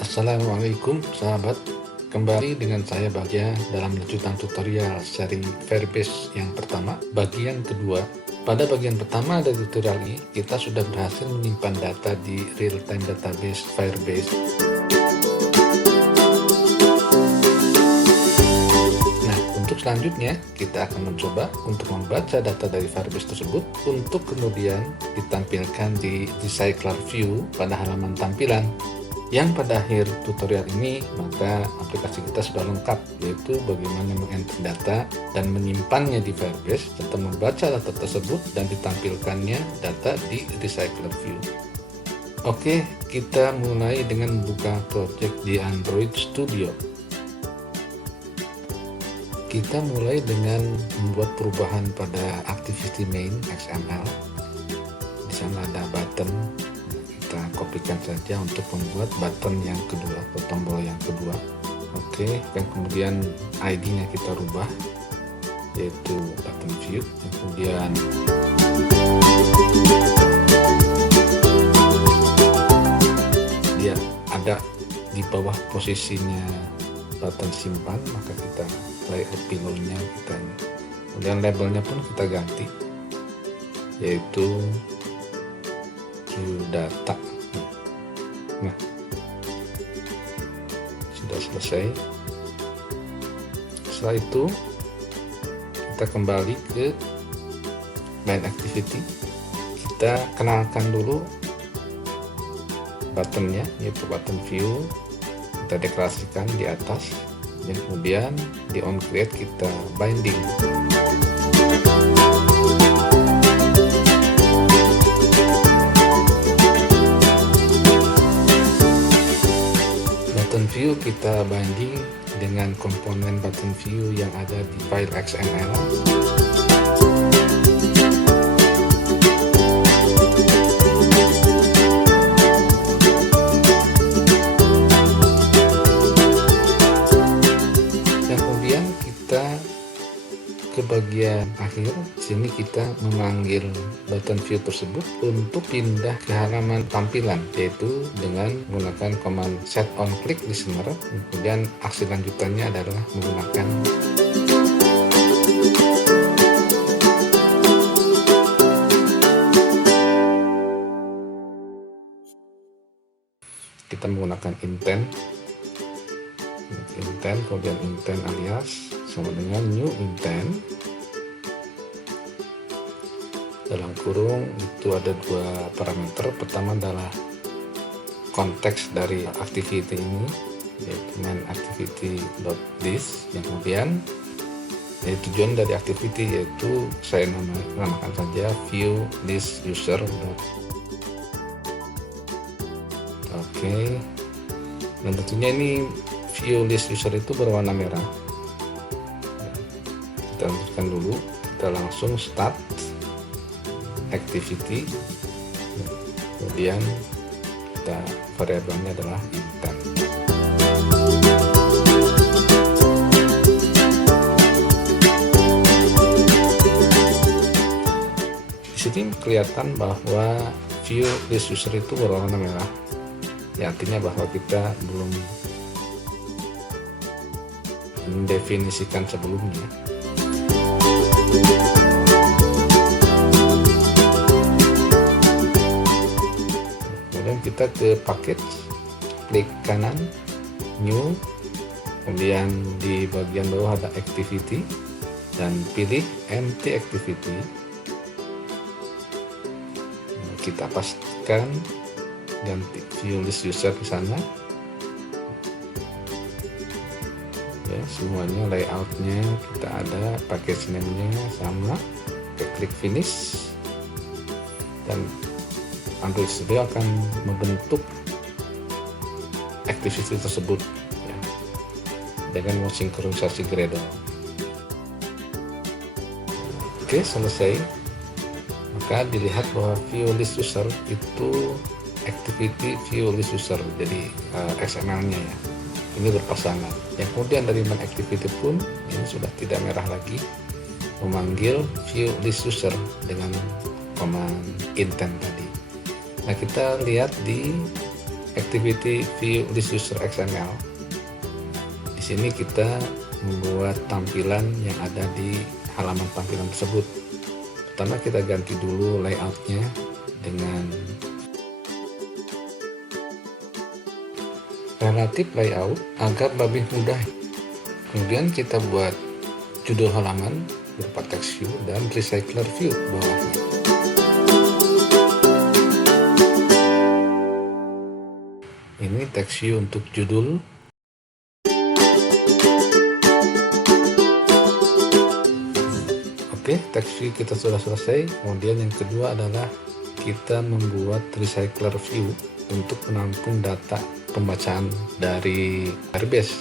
Assalamualaikum sahabat, kembali dengan saya Bagja dalam lanjutan tutorial seri Firebase yang pertama, bagian kedua. Pada bagian pertama dari tutorial ini, kita sudah berhasil menyimpan data di real-time database Firebase. Nah, untuk selanjutnya, kita akan mencoba untuk membaca data dari Firebase tersebut untuk kemudian ditampilkan di Recycler View pada halaman tampilan. Yang pada akhir tutorial ini, maka aplikasi kita sudah lengkap, yaitu bagaimana mengenter data dan menyimpannya di Firebase, serta membaca data tersebut dan ditampilkannya data di Recycler View. Oke, kita mulai dengan membuka project di Android Studio. Kita mulai dengan membuat perubahan pada activity main XML. Di sana ada button. Kita kopikan saja untuk membuat button yang kedua atau tombol yang kedua. Oke, dan kemudian ID-nya kita rubah, yaitu button view. Kemudian dia ada di bawah posisinya button simpan, maka kita layout below-nya kita. Kemudian labelnya pun kita ganti, yaitu data. Nah, sudah selesai. Setelah itu kita kembali ke main activity. Kita kenalkan dulu buttonnya, yaitu button view. Kita deklarasikan di atas, dan kemudian di on create kita binding. View kita binding dengan komponen button view yang ada di file XML. Dan kemudian kita ke bagian akhir. Sini kita memanggil button view tersebut untuk pindah ke halaman tampilan, yaitu dengan menggunakan command set on click listener. Kemudian aksi lanjutannya adalah menggunakan kita menggunakan intent, kemudian intent alias sama dengan new intent. Dalam kurung itu ada dua parameter. Pertama adalah konteks dari activity ini, yaitu main activity.this. Yang kemudian tujuan dari activity, yaitu saya namakan saja view list user. Oke, dan tentunya ini view list user itu berwarna merah. Kita lanjutkan dulu, kita langsung start activity, kemudian kita variabelnya adalah intent. Di sini kelihatan bahwa view list user itu berwarna merah, ya, artinya bahwa kita belum mendefinisikan sebelumnya. Kita ke package, klik kanan, new, kemudian di bagian bawah ada activity, dan pilih empty activity. Kita pastikan ganti view list user ke sana. Ya, semuanya layoutnya kita ada, package name-nya sama. Kita klik finish, dan Android Studio akan membentuk activity tersebut, ya, dengan mensinkronisasi Gradle. Oke, selesai. Maka dilihat bahwa view list user itu activity view list user, jadi XML-nya ya, ini berpasangan. Yang kemudian dari main activity pun ini sudah tidak merah lagi, memanggil view list user dengan command intent tadi. Nah, kita lihat di Activity View List User XML. Di sini kita membuat tampilan yang ada di halaman tampilan tersebut. Pertama kita ganti dulu layoutnya dengan relatif layout agar lebih mudah. Kemudian kita buat judul halaman berupa text view dan recycler view bawahnya. Ini text view untuk judul. Oke, text view kita sudah selesai. Kemudian yang kedua adalah kita membuat recycler view untuk menampung data pembacaan dari Firebase.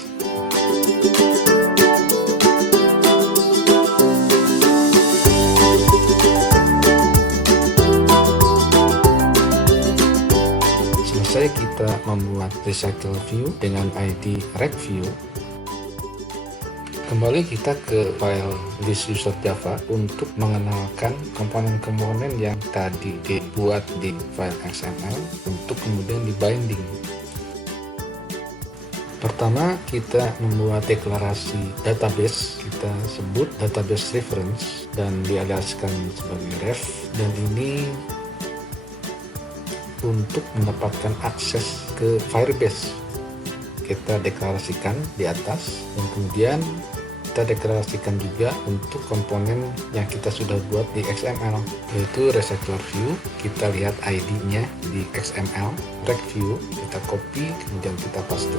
Selesai kita membuat recycle view dengan ID recview. Kembali kita ke file list user Java untuk mengenalkan komponen-komponen yang tadi dibuat di file XML untuk kemudian di binding. Pertama kita membuat deklarasi database, kita sebut database reference dan dialiaskan sebagai ref, dan ini untuk mendapatkan akses ke Firebase. Kita deklarasikan di atas dan kemudian kita deklarasikan juga untuk komponen yang kita sudah buat di XML, yaitu recycler view. Kita lihat ID-nya di XML, rec view, kita copy kemudian kita paste.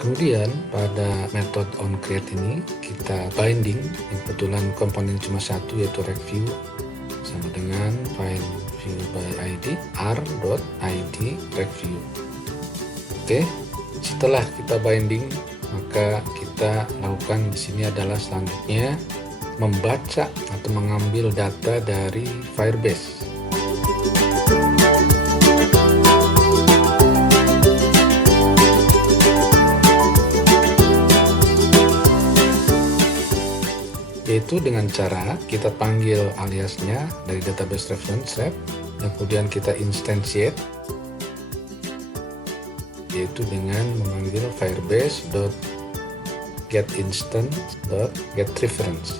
Kemudian pada metode onCreate ini kita binding, kebetulan komponen cuma satu yaitu recview, sama dengan find view by id r.id recview. Oke, setelah kita binding maka kita lakukan di sini adalah selanjutnya membaca atau mengambil data dari Firebase. Yaitu dengan cara kita panggil aliasnya dari database reference ref, dan kemudian kita instantiate, yaitu dengan memanggil firebase.getInstance.getReference.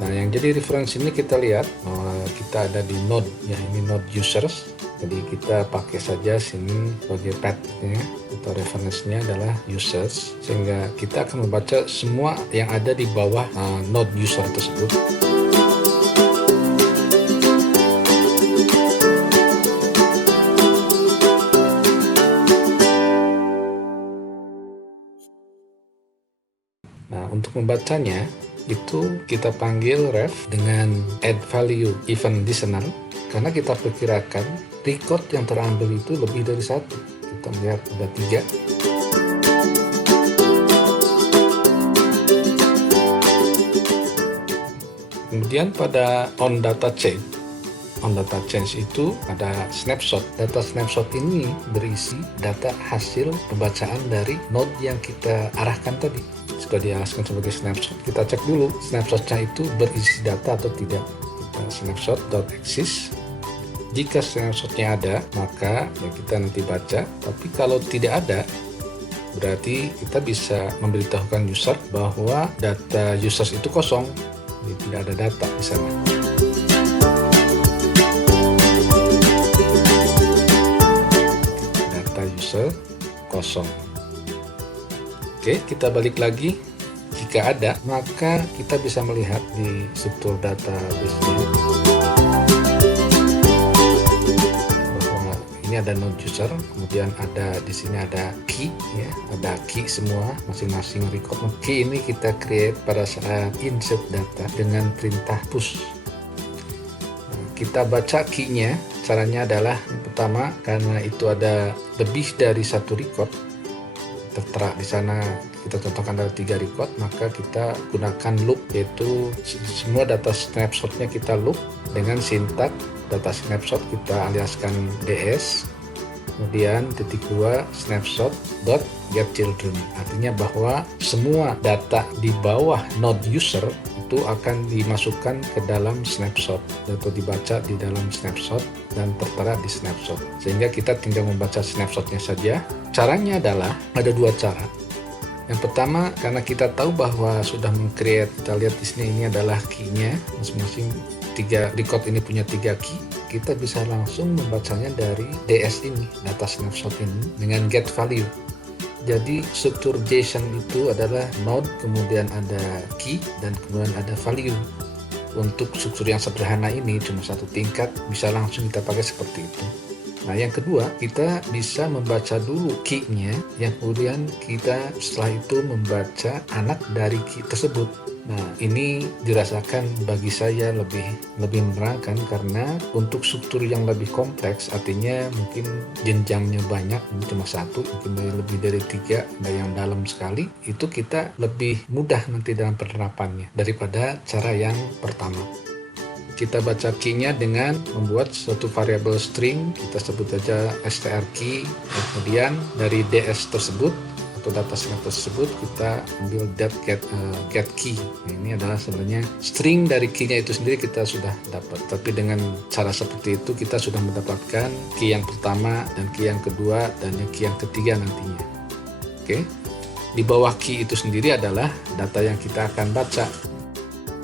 Nah, yang jadi reference ini kita lihat bahwa kita ada di node, ya ini node users. Jadi kita pakai saja sini sebagai path-nya atau reference-nya adalah users, sehingga kita akan membaca semua yang ada di bawah node user tersebut. Nah, untuk membacanya itu kita panggil ref dengan add value event listener, karena kita perkirakan record yang terambil itu lebih dari satu. Kita melihat ada 3. Kemudian pada on data change itu ada snapshot. Data snapshot ini berisi data hasil pembacaan dari node yang kita arahkan tadi. Sudah diarahkan sebagai snapshot. Kita cek dulu snapshotnya itu berisi data atau tidak. Kita snapshot.exist. Jika snapshotnya ada, maka ya kita nanti baca. Tapi kalau tidak ada, berarti kita bisa memberitahukan user bahwa data users itu kosong. Jadi tidak ada data di sana. Data user kosong. Oke, kita balik lagi. Jika ada, maka kita bisa melihat di struktur database-nya ada node user, kemudian ada di sini ada key, ya, ada key semua masing-masing record. Key ini kita create pada saat insert data dengan perintah push. Nah, kita baca key-nya, caranya adalah yang pertama, karena itu ada lebih dari satu record, tertera di sana kita contohkan ada 3 record, maka kita gunakan loop, yaitu semua data snapshotnya kita loop dengan sintak data snapshot kita aliaskan ds, kemudian titik 2 snapshot.getChildren. Artinya bahwa semua data di bawah node user itu akan dimasukkan ke dalam snapshot atau dibaca di dalam snapshot dan tertera di snapshot, sehingga kita tinggal membaca snapshotnya saja. Caranya adalah ada dua cara. Yang pertama, karena kita tahu bahwa sudah meng-create, kita lihat di sini ini adalah key-nya, masing-masing record ini punya 3 key, kita bisa langsung membacanya dari DS ini, data snapshot ini, dengan get value. Jadi struktur JSON itu adalah node, kemudian ada key, dan kemudian ada value. Untuk struktur yang sederhana ini cuma satu tingkat, bisa langsung kita pakai seperti itu. Nah, yang kedua, kita bisa membaca dulu key-nya, yang kemudian kita setelah itu membaca anak dari key tersebut. Nah, ini dirasakan bagi saya lebih menerangkan, karena untuk struktur yang lebih kompleks, artinya mungkin jenjangnya banyak, cuma satu, mungkin lebih dari 3, ada yang dalam sekali, itu kita lebih mudah nanti dalam penerapannya daripada cara yang pertama. Kita baca key-nya dengan membuat suatu variabel string, kita sebut saja str key, kemudian dari ds tersebut atau data set tersebut kita ambil get key. Nah, ini adalah sebenarnya string dari key-nya itu sendiri kita sudah dapat, tapi dengan cara seperti itu kita sudah mendapatkan key yang pertama dan key yang kedua dan key yang ketiga nantinya. Oke. Di bawah key itu sendiri adalah data yang kita akan baca.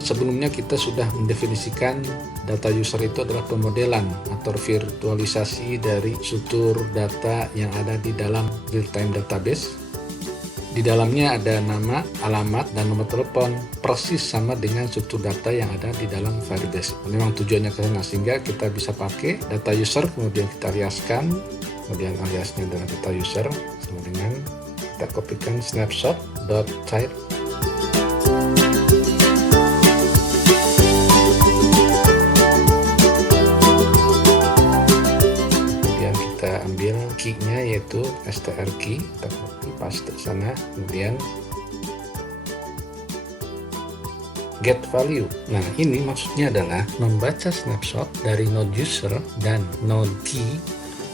Sebelumnya kita sudah mendefinisikan data user itu adalah pemodelan atau virtualisasi dari struktur data yang ada di dalam real-time database. Di dalamnya ada nama, alamat, dan nomor telepon, persis sama dengan struktur data yang ada di dalam Firebase. Memang tujuannya ke sana, sehingga kita bisa pakai data user, kemudian kita aliaskan, kemudian aliasnya adalah data user, sama dengan kita kopikan snapshot.type. Key-nya yaitu str key, kita copy paste ke sana, kemudian get value. Nah, ini maksudnya adalah membaca snapshot dari node user dan node key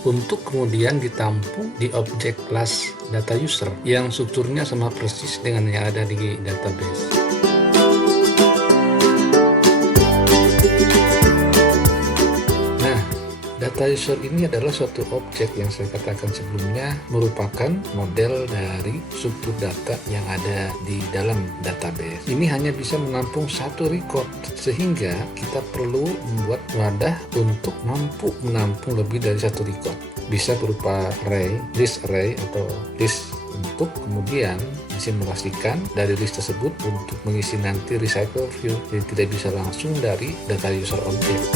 untuk kemudian ditampung di objek kelas data user yang strukturnya sama persis dengan yang ada di database. Data user ini adalah suatu objek yang saya katakan sebelumnya merupakan model dari struktur data yang ada di dalam database. Ini hanya bisa menampung satu record, sehingga kita perlu membuat wadah untuk mampu menampung lebih dari satu record. Bisa berupa list array atau list, untuk kemudian disimulasikan dari list tersebut untuk mengisi nanti recycle view. Jadi tidak bisa langsung dari data user object.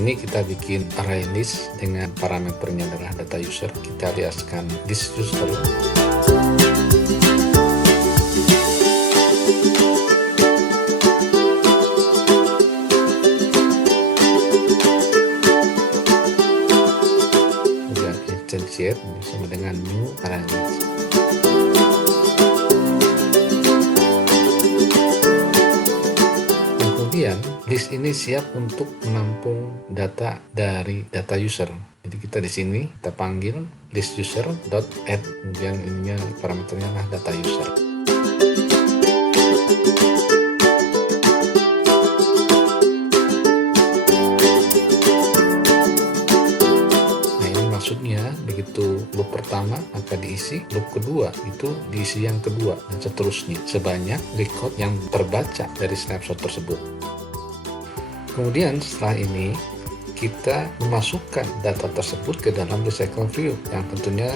Sini kita bikin array list dengan parameternya adalah data user, kita aliaskan list user. Kemudian instantiate sama dengan new array list. Kemudian list ini siap untuk menampung data dari data user. Jadi kita di sini kita panggil list user.add, kemudian ininya parameternya adalah data user. Nah, ini maksudnya begitu loop pertama akan diisi, loop kedua itu diisi yang kedua, dan seterusnya sebanyak record yang terbaca dari snapshot tersebut. Kemudian setelah ini kita memasukkan data tersebut ke dalam recycle view, yang tentunya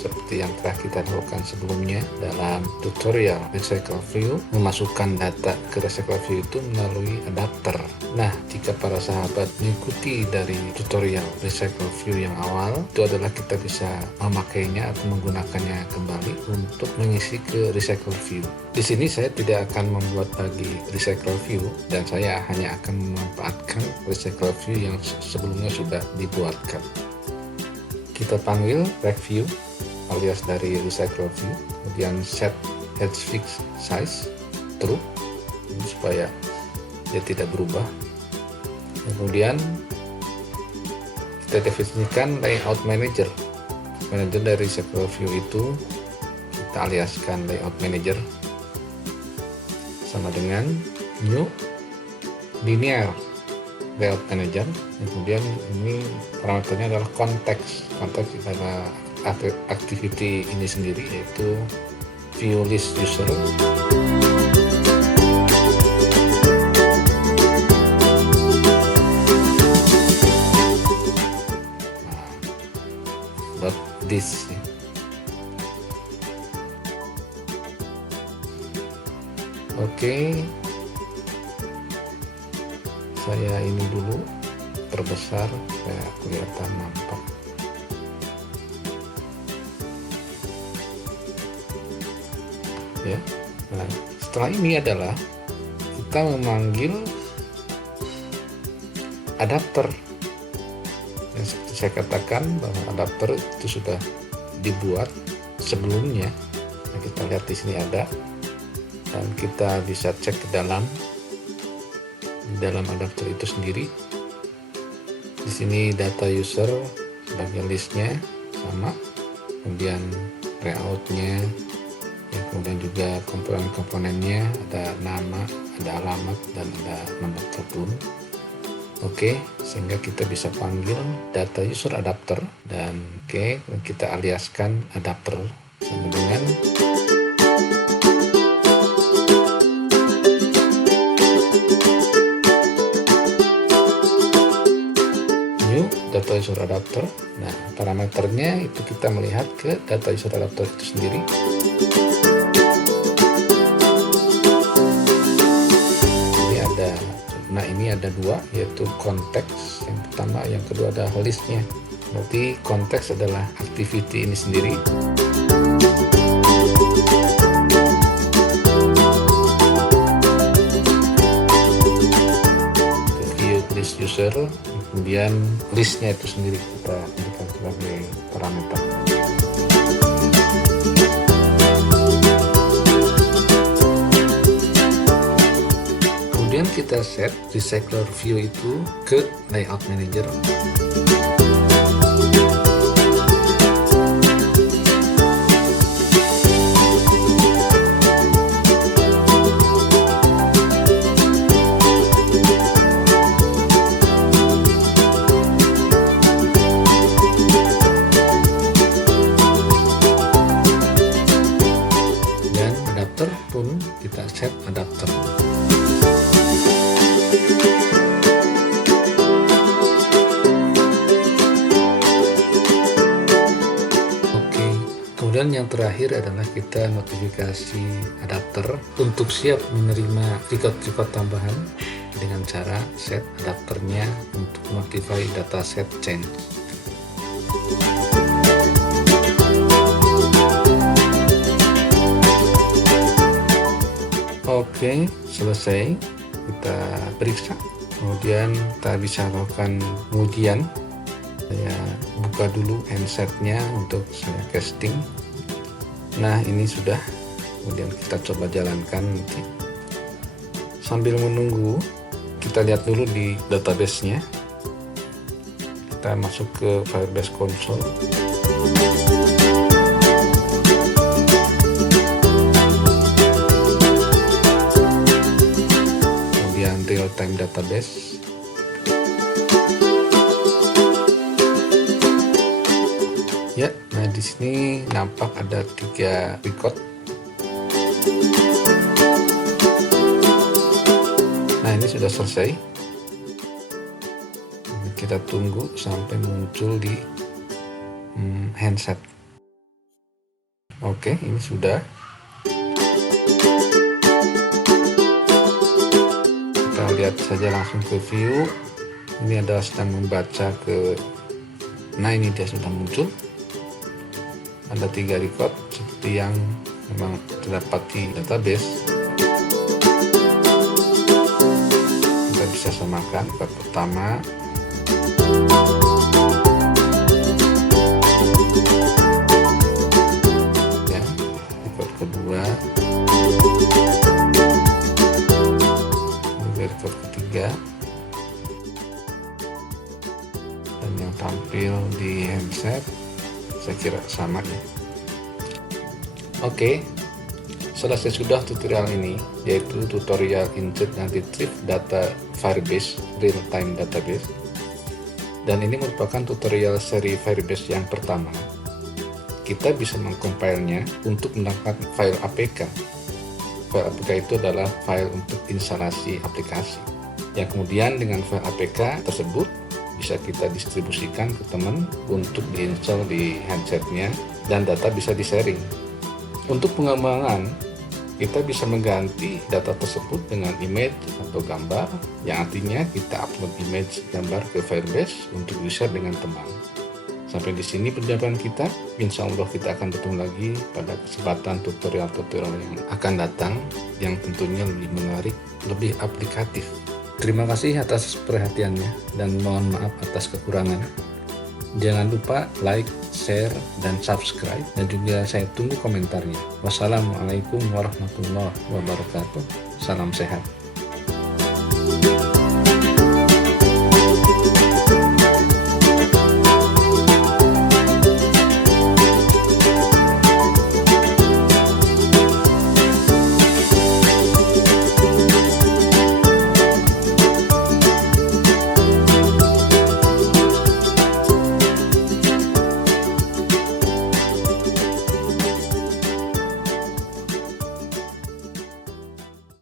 seperti yang telah kita lakukan sebelumnya dalam tutorial recycle view, memasukkan data ke recycle view itu melalui adapter. Nah, jika para sahabat mengikuti dari tutorial recycle view yang awal, itu adalah kita bisa memakainya atau menggunakannya kembali untuk mengisi ke recycle view. Di sini saya tidak akan membuat lagi recycle view, dan saya hanya akan memanfaatkan recycle view yang sebelumnya sudah dibuatkan. Kita panggil review alias dari recycle view, kemudian set hfix size, true supaya dia tidak berubah. Kemudian kita definisikan layout manager. Manager dari Cycler View itu kita aliaskan layout manager sama dengan new linear layout manager. Kemudian ini parameternya adalah konteks adalah activity ini sendiri, yaitu view list user. But this Oke, saya ini dulu perbesar supaya kelihatan nampak. Ya, nah setelah ini adalah kita memanggil adapter. Ya, seperti saya katakan bahwa adapter itu sudah dibuat sebelumnya. Nah, kita lihat di sini ada, dan kita bisa cek ke dalam adapter itu sendiri. Di sini data user sebagai listnya sama, kemudian layoutnya, ya, kemudian juga komponen-komponennya, ada nama, ada alamat, dan ada nomor telepon. Oke, sehingga kita bisa panggil data user adapter, dan kita aliaskan adapter sama dengan new data user adapter. Nah, parameternya itu kita melihat ke data user adapter itu sendiri. Ini ada dua, yaitu konteks yang pertama, yang kedua ada listnya. Berarti konteks adalah activity ini sendiri. View list user, kemudian listnya itu sendiri kita jadikan sebagai parameter. Kemudian kita set di Cycler View itu ke layout manager. Dan adapter pun kita set adapter. Kemudian yang terakhir adalah kita notifikasi adapter untuk siap menerima record tambahan dengan cara set adapternya untuk notify dataset change. Oke, selesai. Kita periksa. Kemudian kita bisa lakukan pengujian. Saya buka dulu handsetnya untuk saya casting. Nah, ini sudah. Kemudian kita coba jalankan nanti. Sambil menunggu, kita lihat dulu di database-nya. Kita masuk ke Firebase Console. Kemudian real-time database. Ya, nah di sini nampak ada 3 record. Nah, ini sudah selesai. Kita tunggu sampai muncul di handset. Oke, ini sudah. Kita lihat saja langsung ke view. Ini adalah sedang membaca ke. Nah, ini dia sudah muncul. Ada 3 record seperti yang memang terdapat di database. Kita bisa samakan. Record pertama, ya, record kedua, juga, dan yang tampil di handset saya kira sama ya. Oke, selesai sudah tutorial ini, yaitu tutorial insert dan retrieve data Firebase real-time database, dan ini merupakan tutorial seri Firebase yang pertama. Kita bisa mengcompile-nya untuk mendapatkan file APK. File APK itu adalah file untuk instalasi aplikasi, yang kemudian dengan file APK tersebut bisa kita distribusikan ke teman untuk diinstal di handsetnya, dan data bisa di-sharing. Untuk pengembangan, kita bisa mengganti data tersebut dengan image atau gambar, yang artinya kita upload image gambar ke Firebase untuk di-share dengan teman. Sampai di sini perjalanan kita. Insya Allah kita akan bertemu lagi pada kesempatan tutorial-tutorial yang akan datang, yang tentunya lebih menarik, lebih aplikatif. Terima kasih atas perhatiannya dan mohon maaf atas kekurangan. Jangan lupa like, share, dan subscribe, dan juga saya tunggu komentarnya. Wassalamualaikum warahmatullahi wabarakatuh. Salam sehat.